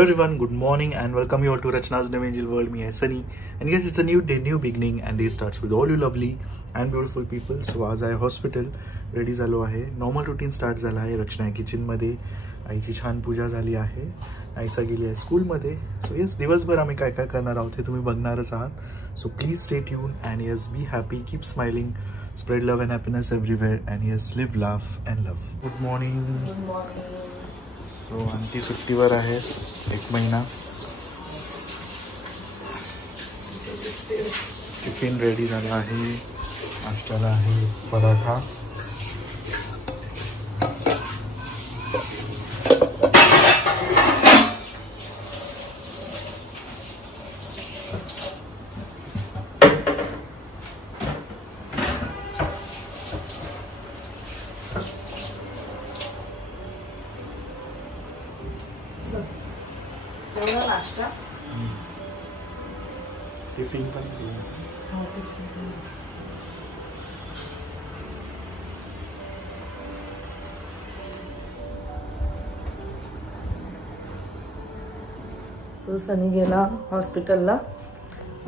Hello everyone, good morning and welcome you all to Rachna's New Angel World. Me, Sunny, and yes, it's a new day, new beginning, and day starts with all you lovely and beautiful people. So आज आहे hospital ready झालो आहे. Normal routine start झाला आहे. रचना kitchen मध्ये आईची छान पूजा झाली आहे. आईसा गेली आहे स्कूल मध्ये. सो येस, दिवसभर आम्ही काय काय करणार आहोत हे तुम्ही बघणारच आहात. So please stay tune and yes be happy, keep smiling, spread love and happiness everywhere, and yes, live, laugh and love. Good morning. Good morning. So aunty सुट्टीवर आहे 1 महिना. टिफिन रेडी झाला आहे. नाश्त्याला आहे पराठा. एवढा नाश्ता टिफिन पण सो सनी गेला हॉस्पिटलला.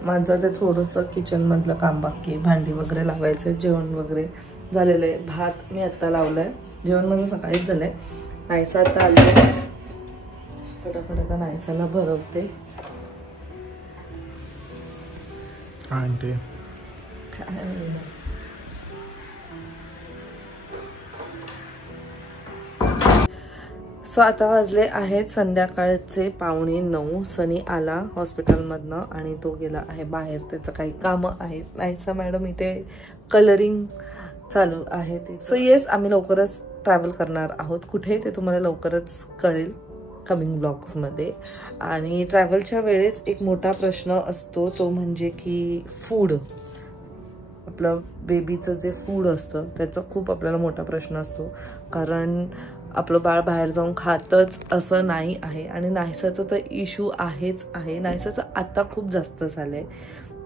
माझं ते थोडंसं किचनमधलं काम बाकी आहे. भांडी वगैरे लावायचं, जेवण वगैरे झालेलं आहे. भात मी आत्ता लावलाय. जेवण माझं सकाळीच झालंय. नाहीसा आता आले. फटाफट आता नाहीसाला भरवते. आंटी सो आता वाजले आहेत संध्याकाळचे 8:45. सनी आला हॉस्पिटलमधनं आणि तो गेला आहे बाहेर. त्याचं काही कामं आहेत. नाहीसा मॅडम इथे कलरिंग चालू आहे ते. सो येस, आम्ही लवकरच ट्रॅव्हल करणार आहोत. कुठे ते तुम्हाला लवकरच कळेल कमिंग ब्लॉग्समध्ये. आणि ट्रॅव्हलच्या वेळेस एक मोठा प्रश्न असतो, तो म्हणजे की फूड. आपलं बेबीचं जे फूड असतं त्याचा खूप आपल्याला मोठा प्रश्न असतो. कारण आपलं बाळ बाहेर जाऊन खातच असं नाही आहे. आणि नाहीसाचं तर इश्यू आहेच आहे. नाहीसाचं आता खूप जास्त झालं आहे.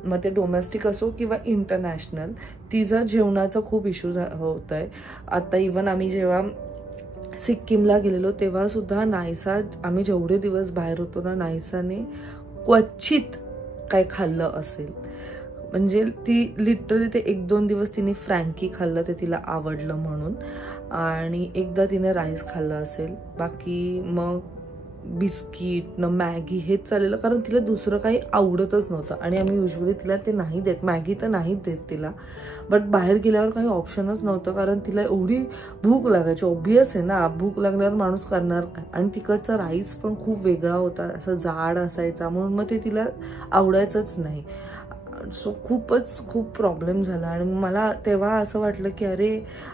मग ते डोमेस्टिक असो किंवा इंटरनॅशनल, तिचं जेवणाचा खूप इश्यू होत आहे. आता इवन आम्ही जेव्हा सिक्कीमला गेलेलो तेव्हा सुद्धा नाहीसा, आम्ही जेवढे दिवस बाहेर होतो ना, नाहीसाने क्वचित काय खाल्लं असेल. म्हणजे ती लिटरली ते 1-2 दिवस तिने फ्रँकी खाल्लं, ते तिला आवडलं म्हणून. आणि एकदा तिने राईस खाल्लं असेल. बाकी मग बिस्किट न मॅगी हेच चाललेलं, कारण तिला दुसरं काही आवडतच नव्हतं. आणि आम्ही युजली तिला ते नाही देत, मॅगी तर नाहीच देत तिला. बट बाहेर गेल्यावर काही ऑप्शनच नव्हतं, कारण तिला एवढी भूक लागायची. ऑब्वियस आहे ना, भूक लागल्यावर माणूस करणार काय. आणि तिकडचा राईस पण खूप वेगळा होता, असं जाड असायचा, म्हणून मग ते तिला आवडायचंच नाही. सो खूप प्रॉब्लेम झाला. आणि मला तेव्हा असं वाटलं की अरे,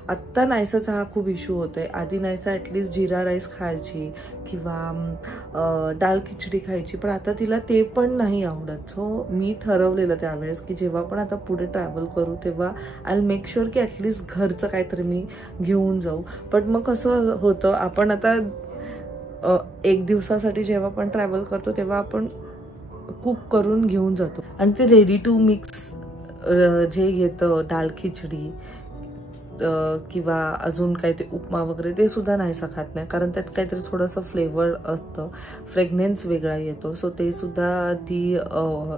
आत्ता नाहीसाचा हा खूप इश्यू होतोय. आधी नाहीसा ॲटलिस्ट जिरा राईस खायची किंवा दाल खिचडी खायची, पण आता तिला ते पण नाही आवडत. सो मी ठरवलेलं त्यावेळेस की जेव्हा पण आता पुढे ट्रॅव्हल करू तेव्हा आय विल मेक शुअर की ॲटलिस्ट घरचं काहीतरी मी घेऊन जाऊ. पण मग कसं होतं, आपण आता 1 दिवसासाठी जेव्हा पण ट्रॅव्हल करतो तेव्हा आपण कुक करून घेऊन जातो. आणि ते रेडी टू मिक्स जे येतं, दाल खिचडी किंवा अजून काही ते उपमा वगैरे, ते सुद्धा नाहीसा खात नाही. कारण त्यात काहीतरी थोडंसं फ्लेवर असतं, फ्रेग्रन्स वेगळा येतो. सो ते सुद्धा ती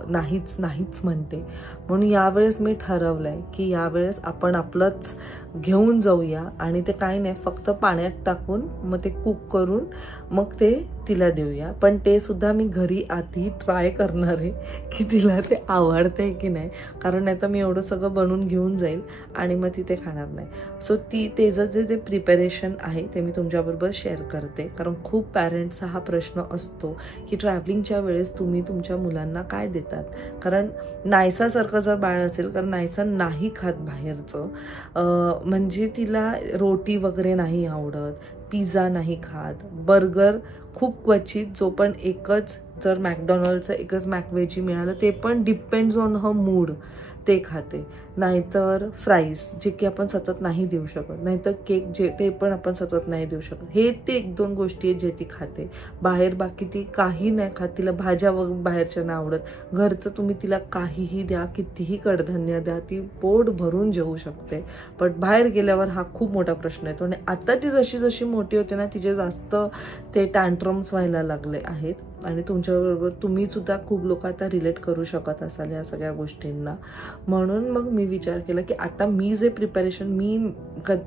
नाहीच म्हणते. म्हणून यावेळेस मी ठरवलं आहे की यावेळेस आपण आपलंच घेऊन जाऊया. आणि ते काही नाही, फक्त पाण्यात टाकून मग ते कुक करून मग ते तिला देऊया. पण ते सुद्धा मी घरी आधी ट्राय करणार आहे की तिला ते आवडते की नाही. कारण नाही तर मी एवढं सगळं बनवून घेऊन जाईल आणि मग ती ते खाणार नाही. सो त्याचं जे प्रिपरेशन आहे ते मी तुमच्याबरोबर शेअर करते. कारण खूप पॅरेंट्सचा हा प्रश्न असतो की ट्रॅव्हलिंगच्या वेळेस तुम्ही तुमच्या मुलांना काय देतात. कारण नाहीसासारखं जर बाळ असेल, कारण नाहीसा नाही खात बाहेरचं, म्हणजे तिला रोटी वगैरे नाही आवडत, पिझ्झा नाही खात, बर्गर खूप क्वचित, जो पण एकच, जर मॅकडॉनल्डचं एकच मॅकवेजी मिळालं ते पण डिपेंड्स ऑन हर मूड. ते खाते, नाहीतर फ्राईज जे की आपण सतत नाही देऊ शकत, नाहीतर केक जे ते पण आपण सतत नाही देऊ शकत. हे ते 1-2 गोष्टी आहेत जे ती खाते. बाहेर बाकी ती काही नाही खात. तिला भाज्या बाहेरच्या नाही आवडत. घरचं तुम्ही तिला काहीही द्या, कितीही कडधान्य द्या, ती पोट भरून जेवू शकते. पण बाहेर गेल्यावर हा खूप मोठा प्रश्न येतो. आणि आता ती जशी जशी मोठी होते ना, तिचे जास्त ते टँट्रम्स व्हायला लागले आहेत. आणि तुमच्याबरोबर तुम्ही सुद्धा खूप लोक आता रिलेट करू शकत असाल या सगळ्या गोष्टींना. म्हणून मग मी विचार केला की आता मी जे प्रिपरेशन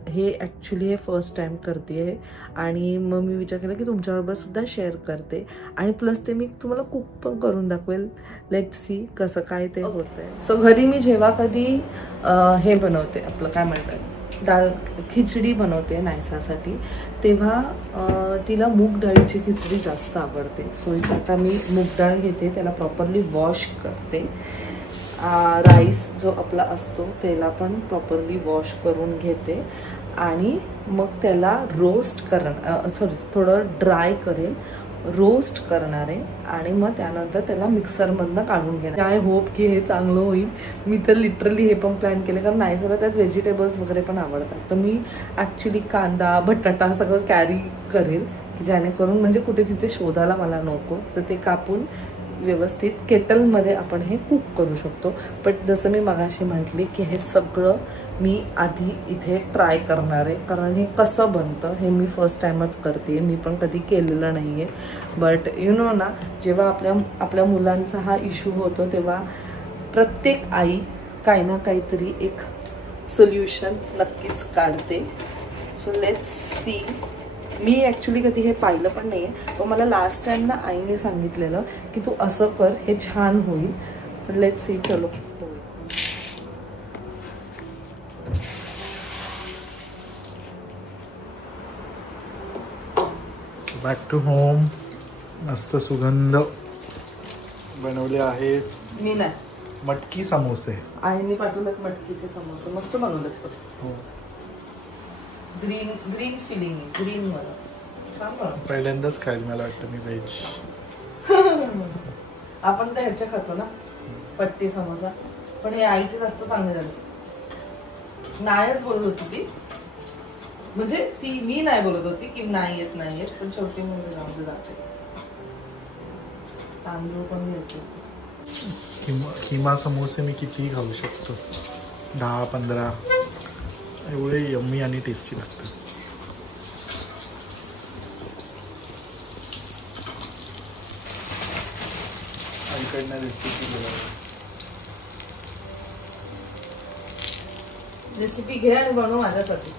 हे ॲक्च्युली हे फर्स्ट टाइम करते आहे. आणि मग मी विचार केला की तुमच्याबरोबर सुद्धा शेअर करते. आणि प्लस ते मी तुम्हाला कुक पण करून दाखवेल. लेट सी कसं काय ते होतंय. सो घरी मी जेव्हा कधी हे बनवते, आपलं काय म्हणतात, खिचडी बनवते नायसासाठी, तेव्हा तिला मूग डाळीची खिचडी जास्त आवडते. सो आता मी मूग डाळ घेते, त्याला प्रॉपरली वॉश करते. राईस जो आपला असतो त्याला पण प्रॉपरली वॉश करून घेते. आणि मग त्याला थोडं ड्राय करेल, रोस्ट करणार आहे. आणि मग त्यानंतर त्याला मिक्सरमधनं काढून घेणार. आय होप की हे चांगलं होईल. मी तर लिटरली हे पण प्लॅन केलं, कारण नाही झालं त्यात व्हेजिटेबल्स वगैरे पण आवडतात. तर मी ॲक्च्युली कांदा बटाटा सगळं कॅरी करेल, जेणेकरून म्हणजे कुठे तिथे शोधायला मला नको. तर ते कापून व्यवस्थित केटलमध्ये आपण हे कुक करू शकतो. बट जसं मी मगाशी म्हटली की हे सगळं मी आधी इथे ट्राय करणार आहे, कारण हे कसं बनतं हे मी फर्स्ट टाइमच करते. मी पण कधी केलेलं नाही आहे. बट यू नो ना, जेव्हा आपल्या मुलांचा हा इश्यू होतो तेव्हा प्रत्येक आई काही ना काहीतरी एक सोल्युशन नक्कीच काढते. So let's see. Me actually कधी हे पाहिलं पण नाही आहे, पण मला लास्ट टाइम ना आईने सांगितलेलं की तू असं कर, हे छान होईल. तर लेट्स सी. चलो बॅक टू होम. मस्त सुगंध बनवले आहेत. मी नाही, मटकी समोसे आईने पाठवलं. मटकीचे समोसे मस्त बनवले. हो, ग्रीन फिलिंग, ग्रीन मला छान बनवलं. पहिल्यांदाच खाईल मला वाटतं मी व्हेज. आपण तर ह्याच्या खातो ना पट्टी समोसा, पण हे आईचे जास्त चांगले झाले. नाहीच बोलत होती ती, म्हणजे ती मी नाही बोलत होती की नाही येत, पण शेवटी म्हणजे जाऊन जाते. तांदूळ पण घ्यायचे. किमा समोसे मी कितीही खाऊ शकतो, 10-15. एवढे यम्मी आणि टेस्टी लागतात. आईकडनं रेसिपी घे आणि बनव माझ्यासाठी.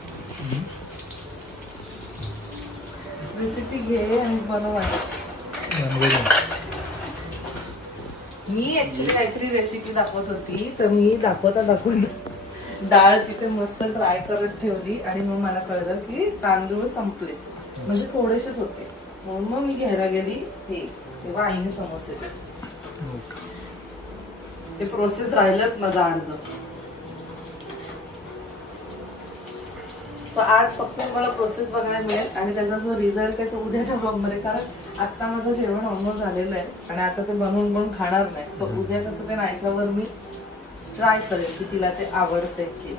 रेसिपी घे आणि बनव माझ्यासाठी. मी ऍक्च्युली काहीतरी रेसिपी दाखवत होती, तर मी दाखवता डाळ तिथे मस्त ट्राय करत ठेवली. आणि मग मला कळलं की तांदूळ संपले, म्हणजे थोडेसेच होते. म्हणून मग मी घ्यायला गेली हे, तेव्हा आईने समोसे ते प्रोसेस राहिलंच माझा अर्ध. सो आज फक्त मला प्रोसेस बघायला मिळेल आणि त्याचा जो रिझल्ट आहे तो उद्याच्या ब्लॉगमध्ये. कारण आता माझं जेवण ऑलमोस्ट झालेलं आहे आणि आता ते बनवून खाणार नाही. सो उद्या कसं ते नायसावर मी ट्राय करेल की तिला ते आवडते की.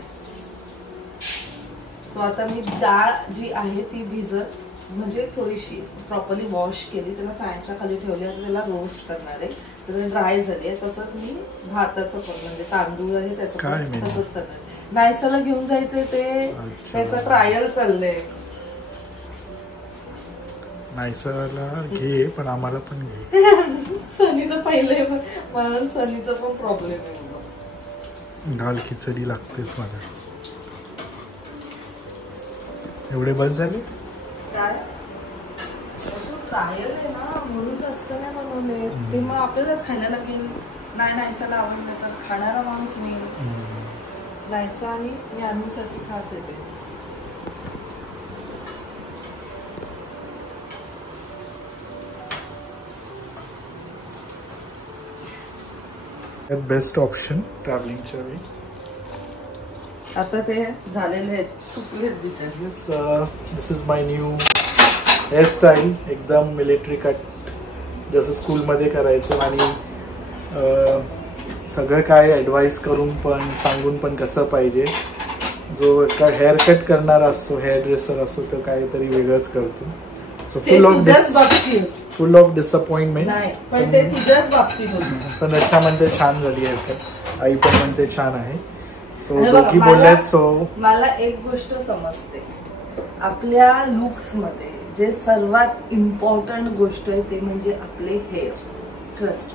सो आता मी डाळ जी आहे ती भिजत, म्हणजे थोडीशी प्रॉपरली वॉश केली, त्याला फॅनच्या खाली ठेवली. आता त्याला रोस्ट करणार आहे. तर ड्राय झाली आहे. तसंच मी भाताचं पण, म्हणजे तांदूळ आहे त्याचं पण तसंच करणार. नायसाला घेऊन जायचंय ते, त्याचं ट्रायल चाललंय. नायसाला घे, पण आम्हाला पण घे. सनीचं पाहिलंय म्हणून सनीचा पण प्रॉब्लेम आहे. डाळ खिचडी लागतेच मला. एवढे बस झाले. ट्रायल आहे ना, म्हणून जास्त नाही बनवले ते. मग आपल्यालाच खायला लागेल. नाही नायसाला आवडलं तर खाणारा माणूस मी. नायसा आणि यानूसाठी खास येते. बेस्ट ऑप्शन ट्रॅव्हलिंगच्या वेळी. आता ते झालेले आहेत, सुकलेत बिचारे. दिस इज माय न्यू हेअरस्टाईल. एकदम मिलिटरी कट, जसं स्कूलमध्ये करायचो. आणि सगळं काय ॲडवाईस करून पण सांगून पण कसं पाहिजे. जो हेअर कट करणारा असतो, हेअर ड्रेसर असतो, तो काहीतरी वेगळंच करतो. So full of disappointment. पण ते तुझ्याच बाबतीत होतं. पण रचना म्हणते छान झाली आहे, आई पण म्हणते छान आहे. सो दोघी बोलल्यात. सो मला एक गोष्ट समजते, आपल्या लुक्स मध्ये जे सर्वात इम्पॉर्टंट गोष्ट आहे ते म्हणजे आपले हेअर. ट्रस्ट,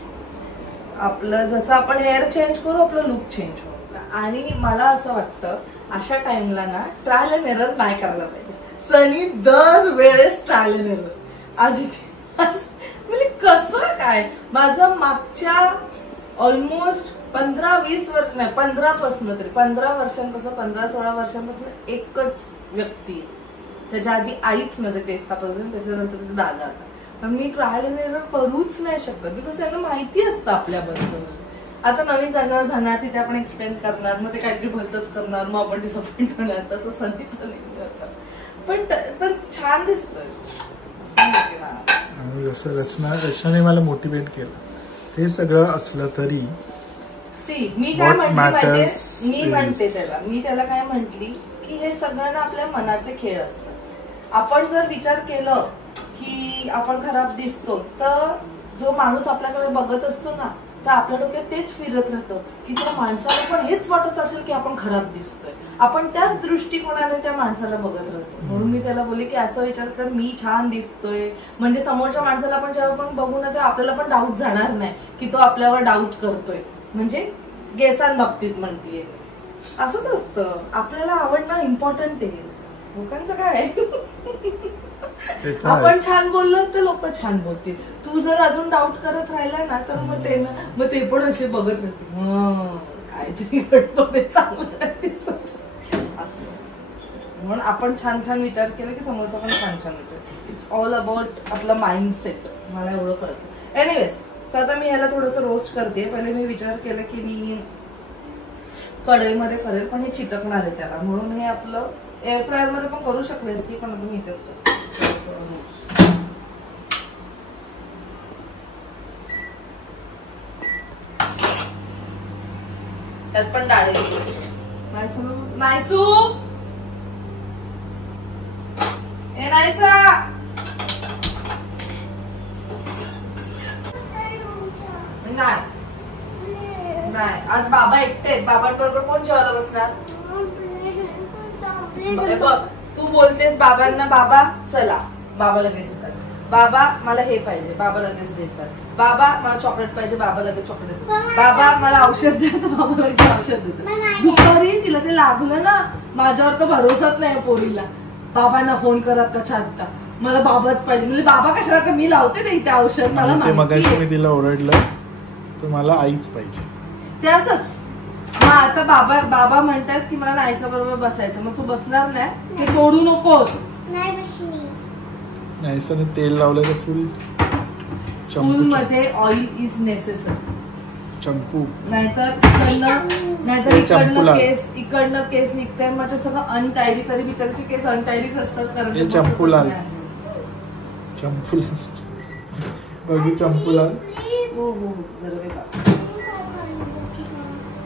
आपलं जसं आपण हेअर चेंज करू आपलं लुक चेंज होतं. आणि मला असं वाटतं अशा टाइमला ना ट्रायल अँड एरर नाही करायला पाहिजे. सनी दर वेळेस ट्रायल अँड एरर. आज इथे म्हणजे कसं काय, माझं मागच्या ऑलमोस्ट 15-20 वर्ष नाही 15 पासून तरी 15 वर्षांपासून 15-16 वर्षांपासून एकच व्यक्ती, त्याच्या आधी आईच माझे केस कापत होते, त्याच्यानंतर ते दादा आता. पण मी ट्रायल अँड एरर करूच नाही शकत, बिकॉज त्यांना माहिती असतं आपल्याबद्दल. आता नवीन जागेवर जाणार, तिथे आपण एक्सप्लेन करणार, मग ते काहीतरी भलतच करणार, मग आपण डिसअपॉइंट होणार. तसं संधीचं नाही होतं. पण छान दिसतोय. जसं रचनाने मला मोटिवेट केलं. ते सगळं असलं तरी मी काय मी त्याला काय म्हंटली की हे सगळं ना आपल्या मनाचे खेळ असतात. आपण जर विचार केलं की आपण खराब दिसतो, तर जो माणूस आपल्याकडे बघत असतो ना, तर आपल्या डोक्यात तेच फिरत राहतं की त्या माणसाला पण हेच वाटत असेल की आपण खराब दिसतोय. आपण त्याच दृष्टिकोनाने त्या माणसाला बघत राहतो. म्हणून मी त्याला बोलले की असं विचार कर, मी छान दिसतोय म्हणजे समोरच्या माणसाला पण जेव्हा आपण बघू ना, तेव्हा आपल्याला पण डाऊट जाणार नाही की तो आपल्यावर डाऊट करतोय. म्हणजे केसांबाबतीत म्हणतीये, असंच असतं. आपल्याला आवडणं इम्पॉर्टंट आहे. लोकांचं काय आपण छान बोललो तर लोक छान बोलतील. तू जर अजून डाऊट करत राहिला ना, तर मग ते पण असे बघत राहतील, काहीतरी गडबड चांगलं असं. म्हणून आपण छान छान विचार केला की समोरचा पण छान छान विचार. इट्स ऑल अबाउट आपला माइंडसेट. मला एवढं कळतं. एनिवेज, तर आता मी ह्याला थोडंसं रोस्ट करते. पहिले मी विचार केला की मी कढईमध्ये करेल, पण हे चिटकणार आहे त्याला, म्हणून हे आपलं एअर फ्रायर मध्ये पण करू शकले असती, पण आता मी इथेच करते. त्यात पण डाळी नायसू ए नायसा. नाही, आज बाबा एकटे. बाबांबरोबर कोण जेवायला बसणार? बघ, तू बोलतेस बाबांना, बाबा चला, बाबा लगेच येतात. बाबा मला हे पाहिजे, बाबा लगेच देतात. बाबा मला चॉकलेट पाहिजे, बाबा लगेच चॉकलेट देतात. बाबा मला औषध द्या, तर बाबा लगेच औषध देतात. दुपारी तिला ते लागलं ना, माझ्यावर तर भरोसाच नाही पोरीला. बाबांना फोन करा आता, मला बाबाच पाहिजे. म्हणजे बाबा कशाला, का मी लावते नाही ते औषध, मला मगाशी मी तिला ओरडलं तर मला आईच पाहिजे. त्याच आता बाबा म्हणतात की मला नायसा बरोबर बसायचं. मग तू बसणार नाही, ते तोडू नकोस. नायसाने तेल लावलं तर फुल मध्ये ऑइल इज नेसेसरी. चंपू नाहीतर इकडनं केस निघताय, मग ते सगळं अनटायडी. तरी बिचाराचे केस अनटायडीच असतात. कारण चंपूलाल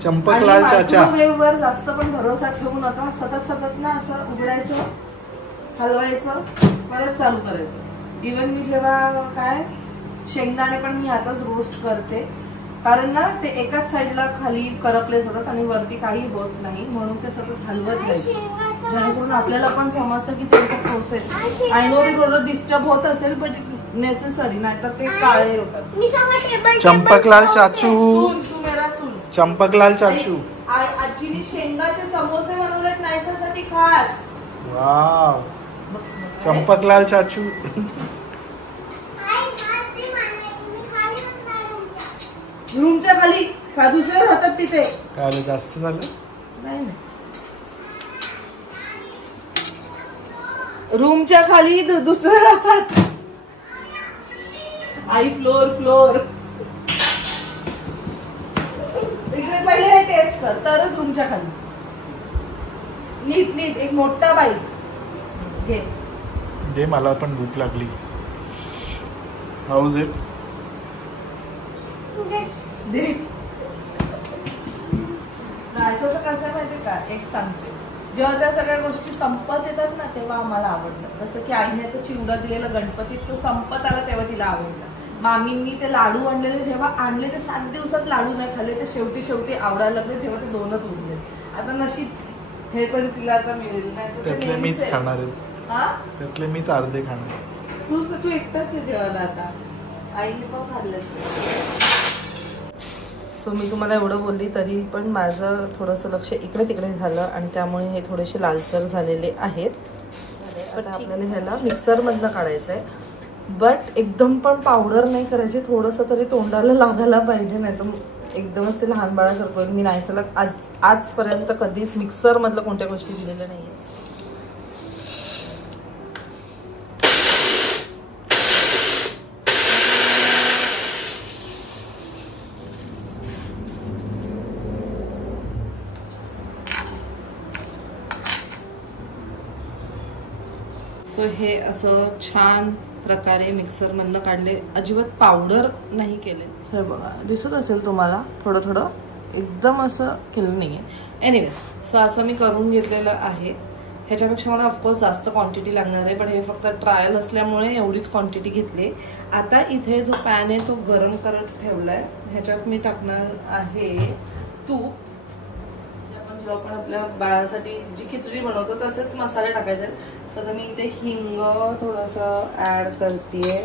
चंपकलाल चाचा. मायक्रोवेव्हवर जास्त पण भरोसा ठेवू नका. सतत ना असं उघडायचं, हलवायचं, परत चालू करायचं. इव्हन मी जेव्हा काय शेंगदाणे पण मी आताच रोस्ट करते, कारण ना ते एकाच साईडला खाली करपले जातात आणि वरती काही होत नाही, म्हणून ते सतत हलवत राहायचं, जेणेकरून आपल्याला पण समजतं की त्यांचा प्रोसेस. आय नो ते थोडं डिस्टर्ब होत असेल, बट नेसेसरी, नाहीतर ते काळे होतात. चंपकलाल चाचू, चंपकलाल चाचू. आजीने शेंगाचे समोसे बनवलेत नायसासाठी खास. वाव, चंपकलाल चाचू. रूमच्या खाली दुसरे राहतात तिथे. काय जास्त झालं नाही, रूमच्या खाली दुसरे राहतात. आई फ्लोर इकडे पहिले हे टेस्ट कर, तरच रूमच्या खाली. नीट एक मोठा बाईट घे. दे, मला पण भूक लागली. How is it? दे. एक सांगते, जेव्हा त्या सगळ्या गोष्टी संपत येतात ना तेव्हा आम्हाला आवडलं. जसं की आईने तो चिवडा दिलेला गणपतीत, तो संपत आला तेव्हा तिला आवडला. मामींनी ते लाडू आणलेले, जेव्हा आणले ते 7 दिवसात लाडू नाही खाल्ले, ते शेवटी आवडायला लागले जेव्हा ते 2च उरले. आता नशीब हे तर तिला आता मिळेल नाही, त्यातले मीच खाणार आहे. त्यातले मीच अर्धे खाणार. तू एकटाच आहे जेवायला आता, आईने पण खाल्लं. सो मी तुम्हाला एवढं बोलली तरी पण माझं थोडंसं लक्ष इकडे तिकडे झालं आणि त्यामुळे हे थोडेसे लालसर झालेले आहेत. आता आपल्याला ह्याला मिक्सरमधनं काढायचं आहे, बट एकदम पण पावडर नाही करायची, थोडंसं तरी तोंडाला लागायला पाहिजे, नाही तर एकदमच ते लहान बाळासारखं. मी नाही सलग आजपर्यंत कधीच मिक्सरमधलं कोणत्या गोष्टी दिलेल्या नाही आहे. सो हे असं छान प्रकारे मिक्सरमधनं काढले, अजिबात पावडर नाही केले. सर बघा दिसत असेल तुम्हाला, थोडं थोडं एकदम असं केलं नाही आहे. एनिवेज, सो असं मी करून घेतलेलं आहे. ह्याच्यापेक्षा मला ऑफकोर्स जास्त क्वांटिटी लागणार आहे, पण हे फक्त ट्रायल असल्यामुळे एवढीच क्वांटिटी घेतली. आता इथे जो पॅन आहे तो गरम करत ठेवला आहे, ह्याच्यात मी टाकणार आहे तूप. आपण आपल्या बाळासाठी जी खिचडी बनवतो तसेच मसाले टाकायचे. तर मी इथे हिंग थोडंसं ॲड करते,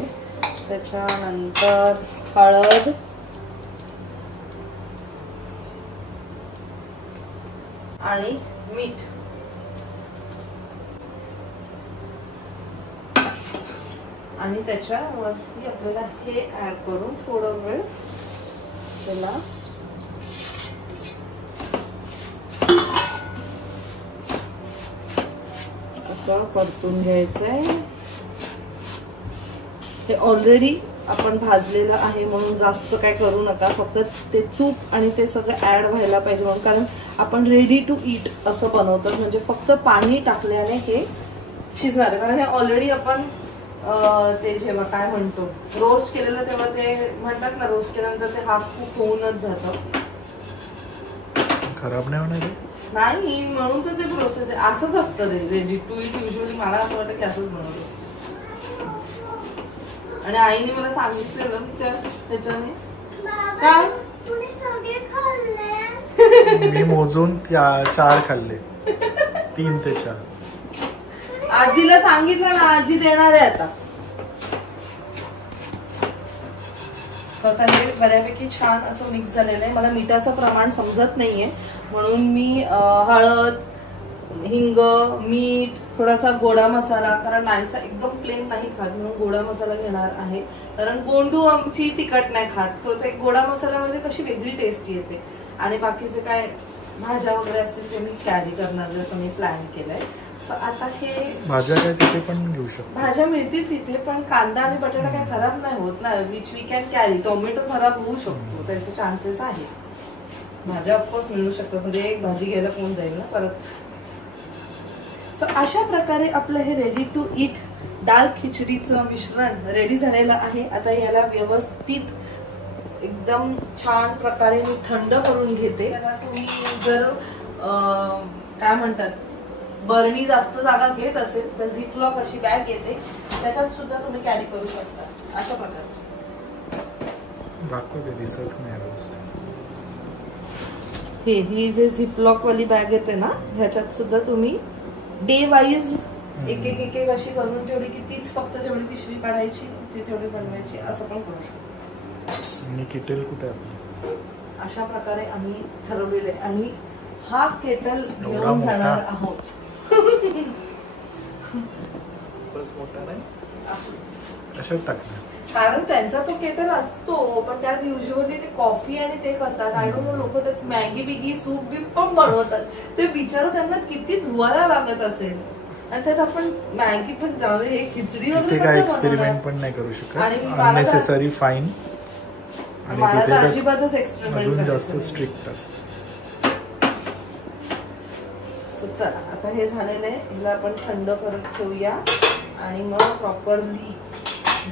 त्याच्यानंतर हळद, आणि मीठ, आणि त्याच्यावरती आपल्याला हे ॲड करून थोडं वेळ त्याला असं परतून घ्यायचंय. हे ऑलरेडी आपण भाजलेलं आहे म्हणून जास्त काय करू नका, फक्त ते तूप आणि ते सगळं ऍड व्हायला पाहिजे म्हणून, कारण आपण रेडी टू ईट असं बनवतो, म्हणजे फक्त पाणी टाकल्याने हे शिजणार आहे. कारण हे ऑलरेडी आपण ते जेव्हा काय म्हणतो रोस्ट केलेलं तेव्हा ते म्हणतात ना, रोस्ट केल्यानंतर ते हाफ कुक होऊनच जातं, खराब नाही होणार नाही, म्हणून तर ते प्रोसेस आहे. असंच असतं रे रेडी टू ईट युजली. मला असं वाटतं की असंच बनवत असतं, आणि आईने मला सांगितलेलं त्याच्याने काय मी मोजून 4 खाल्ले, 3 ते 4. आजीला सांगितलं ना, आजी देणार आहे आता. आता हे बऱ्यापैकी छान असं मिक्स झालेलं आहे. मला मिठाचं प्रमाण समजत नाहीये म्हणून मी हळद, हिंग, मीठ, थोडासा गोडा मसाला, कारण नाहीसा एकदम प्लेन नाही खात म्हणून गोडा मसाला घेणार आहे. कारण गोंडू आमची तिखट नाही खात, तो ते गोडा मसाल्यामध्ये कशी वेगळी टेस्ट येते. आणि बाकीचे काय भाज्या वगैरे असतील ते मी कॅरी करणार जसं मी प्लॅन केलंय. आता हे भाज्या काय तिथे पण घेऊ शकतो, भाज्या मिळतील तिथे, पण कांदा आणि बटाटा काय खराब नाही होत ना, which we can carry. Tomato खराब होऊ शकतो, त्याचे चान्सेस आहे. भाज्या ऑफकोर्स मिळू शकतात, म्हणजे एक भाजी घ्यायला कोण जाईल ना परत. सो अशा प्रकारे आपलं हे रेडी टू ईट दाल खिचडीचं मिश्रण रेडी झालेलं आहे. आता याला व्यवस्थित एकदम छान प्रकारे मी थंड करून घेते. त्याला तुम्ही जर काय म्हणतात बरणी जास्त जागा घेत असेल तर झिपलॉक अशी बॅग येते, त्याच्यात सुद्धा तुम्ही कॅरी करू शकता. अशा प्रकारे दाखवते, दिसत नाही व्यवस्थित. ही जे झिपलॉक वाली बॅग येते ना, ह्याच्यात सुद्धा तुम्ही डे वाईज एक एक अशी करून ठेवली की तीच फक्त तेवढी पिशवी काढायची, ती तेवढी बनवायची, असं पण करू शकतो. आणि केटल कुठे आहे? अशा प्रकारे आम्ही ठरवलेले. आणि हा केटल घेऊन जाणार आहोत. बस मोठा नाही कशात टाकणार, कारण त्यांचा तो केटल असतो, पण त्यात युजली ते कॉफी आणि ते करतात. आय डोंट नो, लोक त्यात मॅगी बिगी सूप बीप पण बनवतात. ते बिचारा त्यांना किती धुवायला लागत असेल, आणि त्यात आपण मॅगी पण हे खिचडी वगैरे काय एक्सपेरिमेंट पण नाही करू शकत. आणि अननेसेसरी फाईन, आणि तिथे अजिबातच एक्सपेरिमेंट अजून जास्त स्ट्रिक्ट असतं. चला आता हे झालेलं आहे, हिला आपण थंड करत ठेवूया आणि मग प्रॉपरली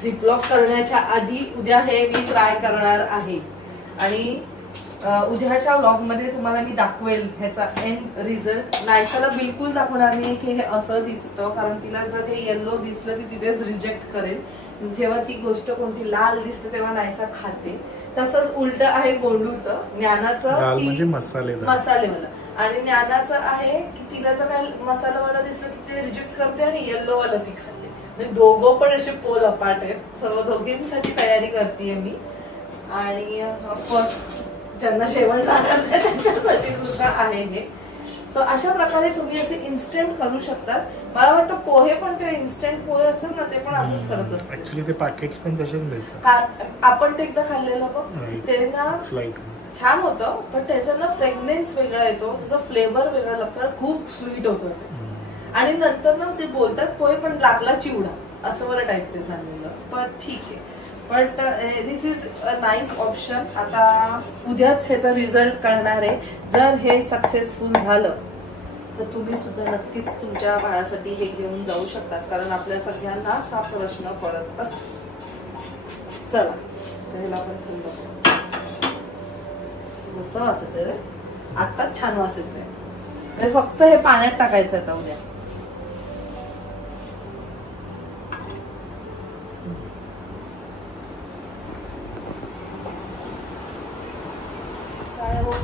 झिपलॉक करण्याच्या आधी उद्या हे मी ट्राय करणार आहे. आणि उद्याच्या व्लॉग मध्ये तुम्हाला मी दाखवेल ह्याचा एंड रिझल्ट. नायसाला बिलकुल दाखवणार नाही की हे असं दिसतं, कारण तिला जर हे येल्लो दिसलं ती तिथेच रिजेक्ट करेल. जेव्हा ती गोष्ट कोणती लाल दिसते तेव्हा नायसा खाते. तसंच उलट आहे गोंडूचं. ज्ञानाचं म्हणजे मसालेवाला आणि ज्ञानाचं आहे की तिला जर काय मसालावाला दिसलं की ते रिजेक्ट करते आणि येल्लो वाला ती खाते. म्हणजे दोघं पण असे पोल अपार्ट आहेत. सर्व दोघींसाठी तयारी करते मी. आणि ऑफकोर्स ज्यांना जेवण जाणार नाही त्यांच्यासाठी सुद्धा आहे हे. सो अशा प्रकारे तुम्ही असे इन्स्टंट करू शकतात. मला वाटतं पोहे पण ते इन्स्टंट पोहे असतात ना ते पण असंच करत असतात. ऍक्च्युअली ते पॅकेट्स पण तसेच मिळतात. आपण ते एकदा खाल्लेलं बघ, ते ना छान होतं, पण त्याचा ना फ्रेग्रन्स वेगळा येतो, त्याचा फ्लेवर वेगळा लागतो, खूप स्वीट होतं ते. आणि नंतर ना ते बोलतात पोहे पण लागला चिवडा असं मला टाईप ते झालेलं. पण ठीक आहे, but this is a nice option. आता उद्याच ह्याचा रिझल्ट कळणार आहे. जर हे सक्सेसफुल झालं तर तुम्ही सुद्धा नक्कीच तुमच्या बाळासाठी हे घेऊन जाऊ शकतात, कारण आपल्या सगळ्यांनाच हा प्रश्न पडत असतो. चला ह्याला पण थंड मस्त वाचत आहे. आत्ताच छान वाचत आहे. फक्त हे पाण्यात टाकायचं आता उद्या.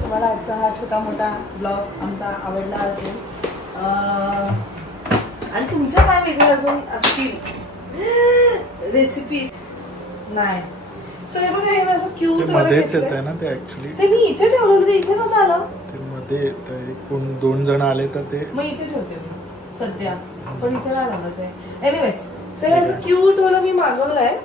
तुम्हाला आजचा हा छोटा मोठा ब्लॉग आमचा आवडला असेल आणि तुमच्या काय वेगळं अजून असतील रेसिपी नाही. सो हे बघा, हे असं क्यूट मध्येच येत आहे ना ते. ऍक्च्युली ते मी इथे ठेवलेलं, ते इथे कसं आलं? ते मध्ये कोण 2 जण आले तर ते मग इथे ठेवते मी सध्या. आपण इथे नाही लावलं ते. एनिवेज, सो हे असं क्यूट वाला मी मागवलंय.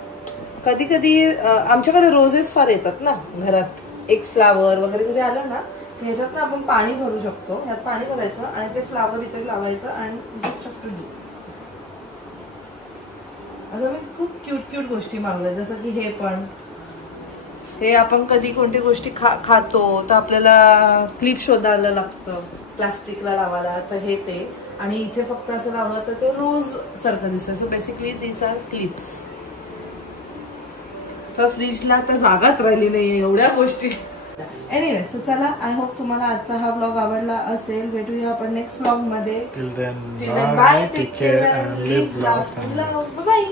कधी कधी आमच्याकडे रोजेस फार येतात ना घरात. एक फ्लावर वगैरे कधी आलं ना ह्याच्यात ना आपण पाणी भरू शकतो. ह्यात पाणी भरायचं आणि ते फ्लावर इथे लावायचं आणि जस्ट टू डू. असं मी खूप क्यूट गोष्टी मागवल्या. जसं की हे पण, हे आपण कधी कोणती गोष्टी खातो तर आपल्याला क्लिप शोधायला लागतं प्लास्टिकला लावायला, तर हे ते. आणि इथे फक्त असं लावलं तर ते रोज सारखं दिसतं. So basically these are clips. तर फ्रीजला तर जागाच राहिली नाही एवढ्या गोष्टी. एनिवे, सो चला, आय होप तुम्हाला आजचा हा ब्लॉग आवडला असेल. भेटूया आपण नेक्स्ट ब्लॉग मध्ये. Till then bye, take care and live life. Bye.